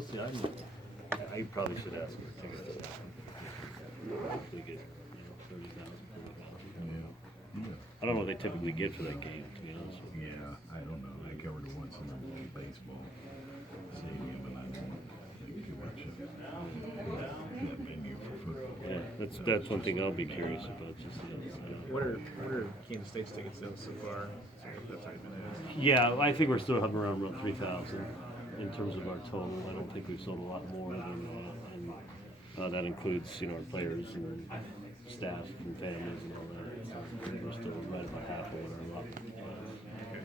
we'll see. I probably should ask him for tickets. If we get, 30,000, 40,000. Yeah. I don't know what they typically get for that game, to be honest with you. Yeah, I don't know. I covered it once in a baseball stadium, and I didn't think too much of that venue for football. Yeah, that's one thing I'll be curious about. Just What are Kansas State's ticket sales so far? That's how you've been asked. yeah, I think we're still hovering around 3,000 in terms of our total. I don't think we've sold a lot more than, and that includes our players and staff and families and all that. So we're still right about half of what our allotment was. Okay.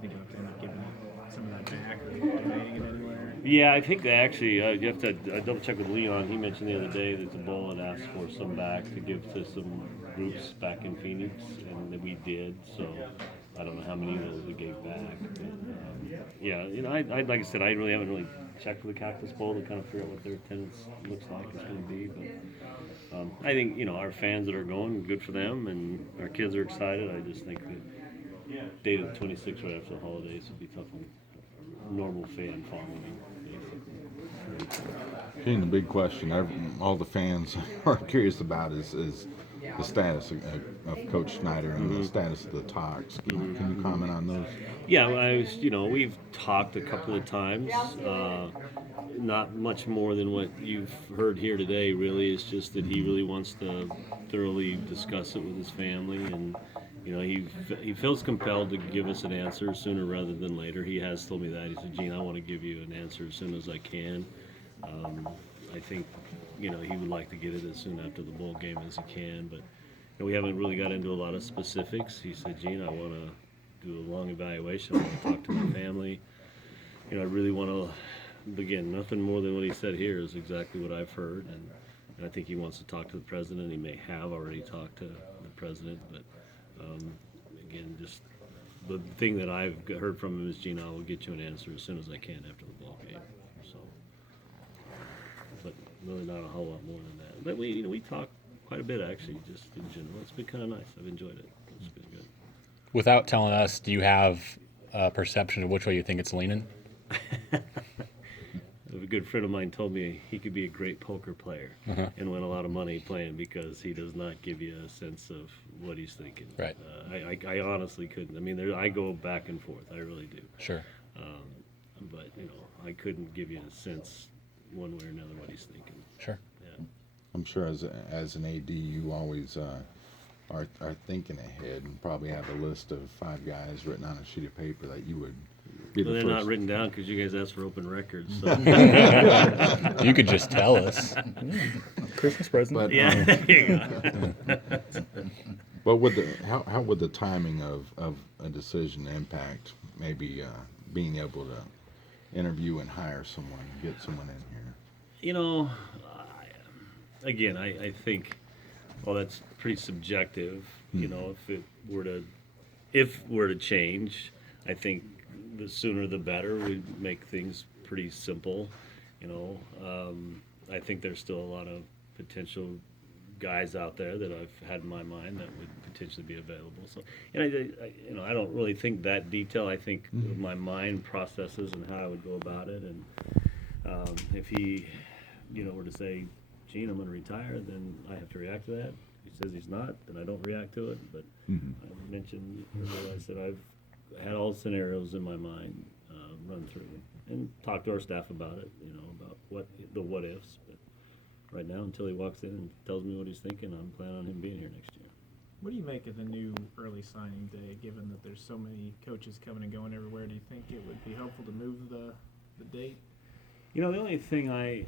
Think you'll have to end up giving some of that back or donating it anywhere? Yeah, I think they actually, you have to double check with Leon. He mentioned the other day that the Bowl had asked for some back to give to some groups back in Phoenix, and that we did. So I don't know how many of those we gave back. But, yeah, I like I said, I really haven't checked with the Cactus Bowl to kind of figure out what their attendance looks like it's going to be. But I think our fans that are going, good for them, and our kids are excited. I just think the date of the 26th right after the holidays would be tough on a normal fan following, basically. Gene, the big question all the fans are curious about is the status of Coach Snyder and the status of the talks. Can you comment on those? Yeah, we've talked a couple of times. Not much more than what you've heard here today, really. It's just that he really wants to thoroughly discuss it with his family, and he feels compelled to give us an answer sooner rather than later. He has told me that. He said, Gene, I want to give you an answer as soon as I can. I think he would like to get it as soon after the bowl game as he can, but we haven't really got into a lot of specifics. He said, Gene, I want to do a long evaluation. I want to talk to my family. I really want to, again, nothing more than what he said here is exactly what I've heard, and I think he wants to talk to the president. He may have already talked to the president, but again, just the thing that I've heard from him is, Gene, I will get you an answer as soon as I can after the ball game. So, but really not a whole lot more than that. But we talk quite a bit, actually, just in general. It's been kind of nice. I've enjoyed it. It's been good. Without telling us, do you have a perception of which way you think it's leaning? A good friend of mine told me he could be a great poker player and win a lot of money playing because he does not give you a sense of what he's thinking. Right. I honestly couldn't. I mean, I go back and forth. I really do. Sure. But I couldn't give you a sense one way or another what he's thinking. Sure. Yeah. I'm sure as an AD, you always are thinking ahead and probably have a list of 5 guys written on a sheet of paper that you would be the Well, they're first. not written down because you guys asked for open records. So. You could just tell us. Christmas present. But, Yeah, there you go. But how would the timing of a decision impact maybe being able to interview and hire someone, get someone in here? Again, I think, well, that's pretty subjective. If it were to change, I think the sooner the better. We'd make things pretty simple. I think there's still a lot of potential guys out there that I've had in my mind that would potentially be available. So, and I don't really think that detail. I think my mind processes and how I would go about it. And if he, were to say, Gene, I'm going to retire, then I have to react to that. If he says he's not, then I don't react to it. But I mentioned earlier, I said I've had all scenarios in my mind run through and talk to our staff about it, about what ifs. But right now, until he walks in and tells me what he's thinking, I'm planning on him being here next year. What do you make of the new early signing day, given that there's so many coaches coming and going everywhere? Do you think it would be helpful to move the date? The only thing I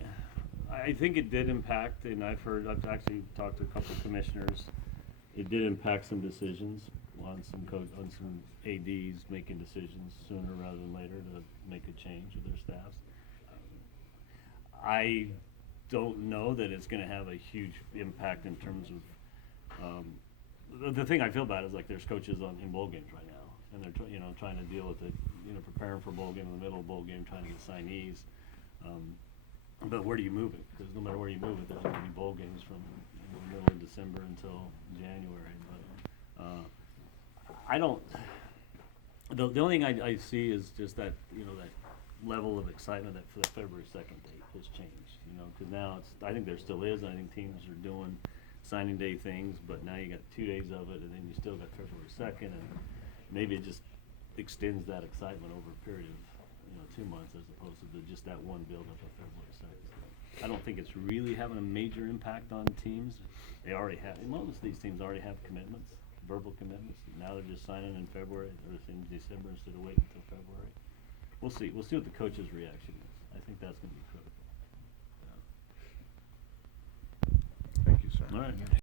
think it did impact, and I've actually talked to a couple of commissioners, it did impact some decisions on some ADs making decisions sooner rather than later to make a change with their staffs. I don't know that it's going to have a huge impact in terms of the thing I feel bad is like there's coaches in bowl games right now, and they're trying to deal with it, preparing for bowl game in the middle of bowl game, trying to get signees. But where do you move it? Because no matter where you move it, there's going to be bowl games from the middle of December until January. But I don't. The only thing I see is just that level of excitement that for the February 2nd date has changed. You know, because now I think there still is. I think teams are doing signing day things, but now you got 2 days of it, and then you still got February 2nd, and maybe it just extends that excitement over a period of 2 months as opposed to just that one build up of February 2nd. I don't think it's really having a major impact on teams. They already have. Most of these teams already have commitments, verbal commitments. Now they're just signing in February or in December instead of waiting until February. We'll see. We'll see what the coach's reaction is. I think that's going to be critical. Thank you, sir. All right.